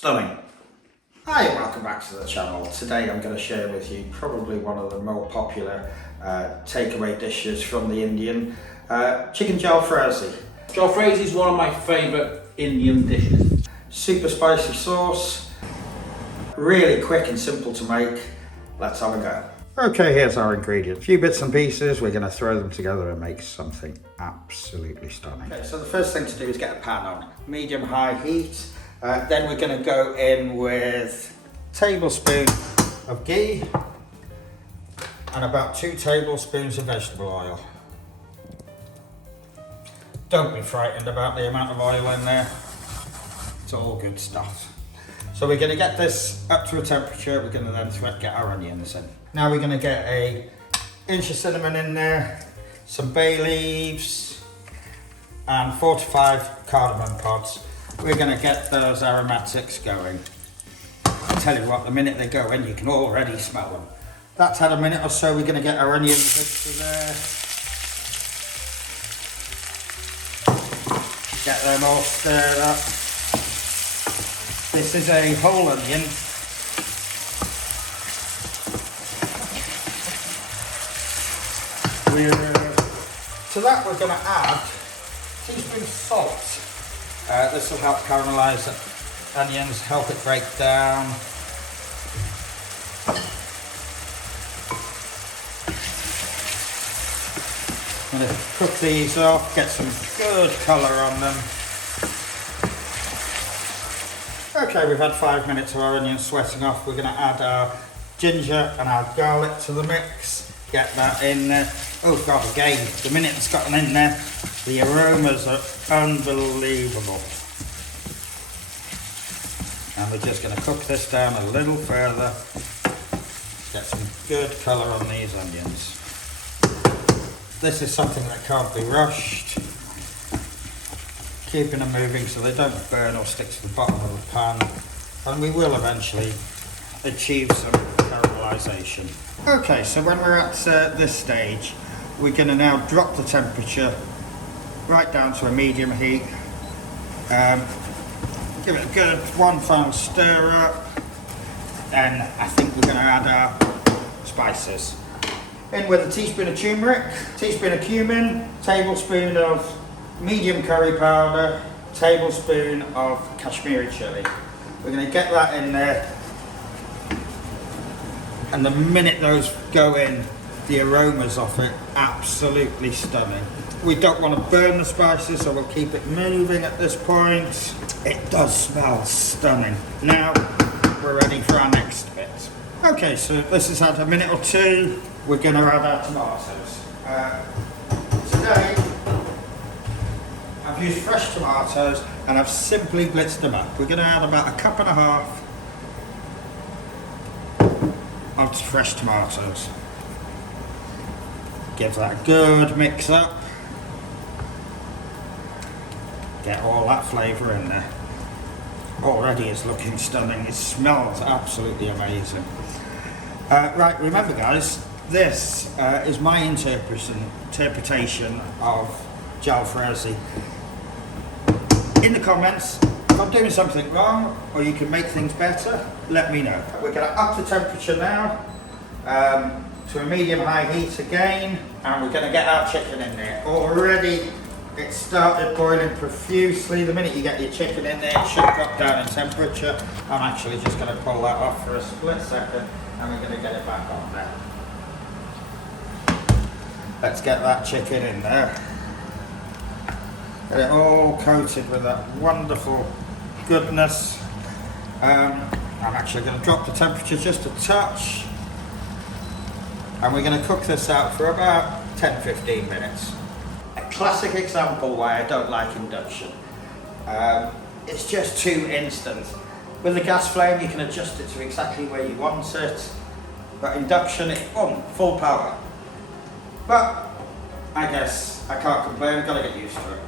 Stunning. Hi and welcome back to the channel. Today I'm going to share with you probably one of the more popular takeaway dishes from the Indian, chicken jalfrezi. Jalfrezi is one of my favourite Indian dishes. Super spicy sauce, really quick and simple to make. Let's have a go. Okay, here's our ingredients. A few bits and pieces, we're going to throw them together and make something absolutely stunning. Okay, so the first thing to do is get a pan on medium-high heat. Then we're going to go in with a tablespoon of ghee and about 2 tablespoons of vegetable oil. Don't be frightened about the amount of oil in there. It's all good stuff. So we're going to get this up to a temperature. We're going to then get our onions in. Now we're going to get an inch of cinnamon in there, some bay leaves and 4 to 5 cardamom pods. We're going to get those aromatics going. I tell you what, the minute they go in, you can already smell them. That's had a minute or so. We're going to get our onions into there. Get them all stirred up. This is a whole onion. To that we're going to add a teaspoon of salt. This will help caramelise the onions, help it break down. I'm going to cook these off, get some good colour on them. Okay, we've had 5 minutes of our onions sweating off. We're going to add our ginger and our garlic to the mix. Get that in there. Oh God, again, the minute it's gotten in there, the aromas are unbelievable. And we're just going to cook this down a little further. Get some good colour on these onions. This is something that can't be rushed. Keeping them moving so they don't burn or stick to the bottom of the pan. And we will eventually achieve some caramelisation. Okay, so when we're at this stage, we're going to now drop the temperature right down to a medium heat. Give it a good one final stir up. Then I think we're going to add our spices. In with a teaspoon of turmeric, teaspoon of cumin, tablespoon of medium curry powder, tablespoon of Kashmiri chilli. We're going to get that in there. And the minute those go in, the aromas of it, absolutely stunning. We don't want to burn the spices, so we'll keep it moving at this point. It does smell stunning. Now, we're ready for our next bit. Okay, so this has had a minute or two. We're going to add our tomatoes. Today, I've used fresh tomatoes and I've simply blitzed them up. We're going to add about 1.5 cups of fresh tomatoes. Give that a good mix up. Get all that flavour in there. Already it's looking stunning. It smells absolutely amazing. Right, remember guys, this is my interpretation of jalfrezi. In the comments, if I'm doing something wrong or you can make things better, let me know. We're going to up the temperature now to a medium-high heat again, and we're going to get our chicken in there. Already it started boiling profusely. The minute you get your chicken in there, it should drop down in temperature. I'm actually just going to pull that off for a split second, and we're going to get it back on there. Let's get that chicken in there. Get it all coated with that wonderful goodness. I'm actually going to drop the temperature just a touch, and we're going to cook this out for about 10-15 minutes. A classic example why I don't like induction. It's just too instant. With the gas flame you can adjust it to exactly where you want it, but induction, it's full power. But I guess I can't complain, I've got to get used to it.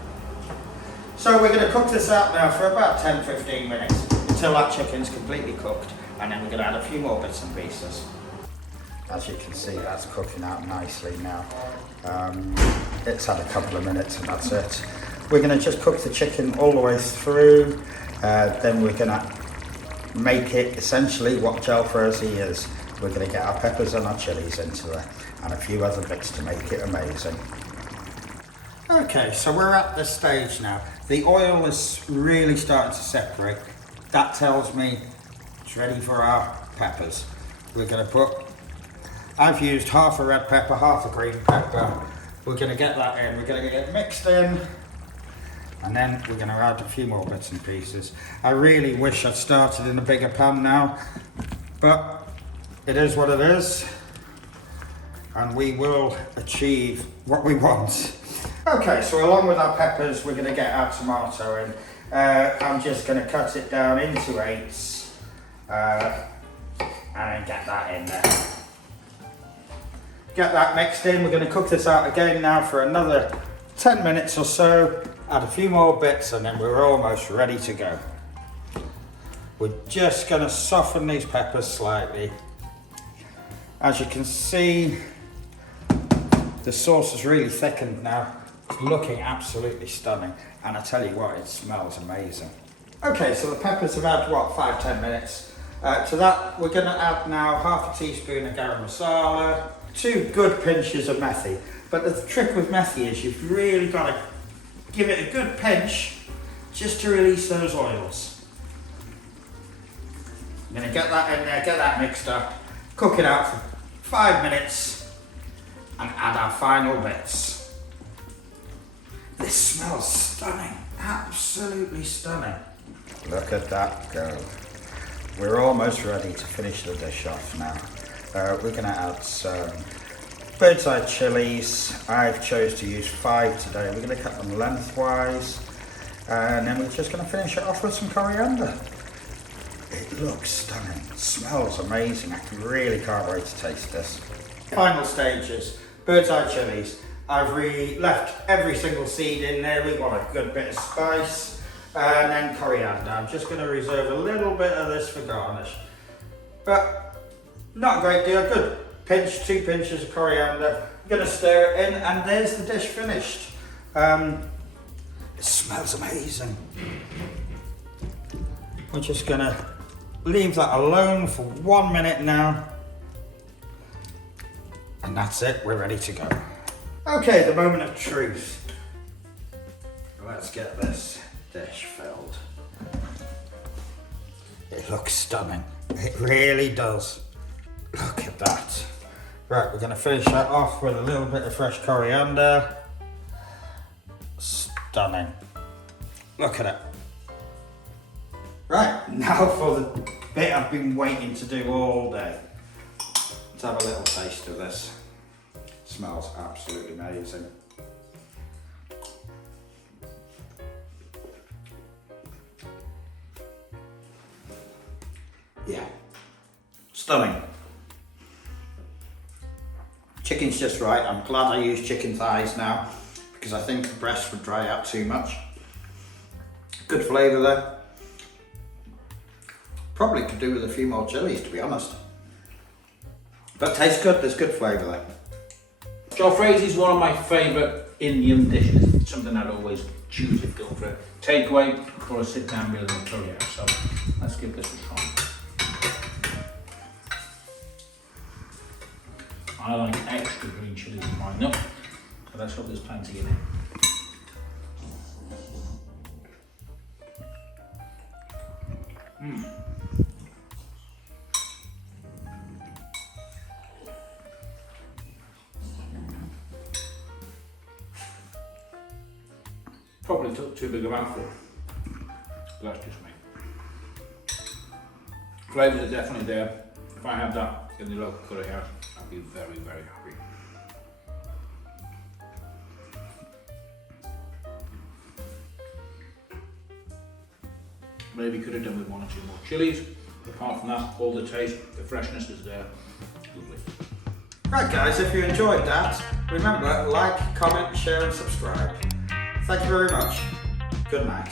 So we're going to cook this out now for about 10-15 minutes until that chicken's completely cooked, and then we're going to add a few more bits and pieces. As you can see, that's cooking out nicely now. It's had a couple of minutes and that's it. We're going to just cook the chicken all the way through. Then we're going to make it essentially what jalfrezi is. We're going to get our peppers and our chilies into there and a few other bits to make it amazing. Okay, so we're at this stage now. The oil is really starting to separate. That tells me it's ready for our peppers. We're going to put, I've used half a red pepper, half a green pepper. We're going to get that in, we're going to get it mixed in, and then we're going to add a few more bits and pieces. I really wish I'd started in a bigger pan now, but it is what it is, and we will achieve what we want. Okay, so along with our peppers, we're going to get our tomato in. I'm just going to cut it down into eighths and then get that in there. Get that mixed in. We're going to cook this out again now for another 10 minutes or so. Add a few more bits and then we're almost ready to go. We're just going to soften these peppers slightly. As you can see, the sauce has really thickened now. It's looking absolutely stunning, and I tell you what, it smells amazing. Okay, so the peppers have had, what, 5-10 minutes. To that, we're going to add now half a teaspoon of garam masala, 2 good pinches of methi. But the trick with methi is you've really got to give it a good pinch just to release those oils. I'm going to get that in there, get that mixed up, cook it out for 5 minutes, and add our final bits. This smells stunning, absolutely stunning. Look at that go. We're almost ready to finish the dish off now. We're going to add some bird's eye chilies. I've chose to use 5 today. We're going to cut them lengthwise, and then we're just going to finish it off with some coriander. It looks stunning, it smells amazing. I can't wait to taste this. Final stages, bird's eye chilies. I've left every single seed in there. We want a good bit of spice, and then coriander. I'm just going to reserve a little bit of this for garnish, but not a great deal. Good pinch, 2 pinches of coriander. I'm going to stir it in, and there's the dish finished. It smells amazing. We're just going to leave that alone for 1 minute now, and that's it. We're ready to go. Okay, the moment of truth. Let's get this dish filled. It looks stunning. It really does. Look at that. Right, we're going to finish that off with a little bit of fresh coriander. Stunning. Look at it. Right, now for the bit I've been waiting to do all day. Let's have a little taste of this. Smells absolutely amazing. Yeah, stunning. Chicken's just right. I'm glad I used chicken thighs now because I think the breast would dry out too much. Good flavour there. Probably could do with a few more chilies, to be honest. But tastes good, there's good flavour there. Jalfrezi is one of my favourite Indian dishes. It's something I'd always choose if going for a takeaway or a sit-down meal in a curry house. So let's give this a try. I like extra green chilies in mine, no? So let's hope there's plenty in it. Probably took too big a mouthful. But that's just me. Flavours are definitely there. If I had that in the local curry house, I'd be very, very happy. Maybe could have done with 1 or 2 more chilies. But apart from that, all the taste, the freshness is there. Lovely. Right guys, if you enjoyed that, remember, like, comment, share and subscribe. Thank you very much. Good night.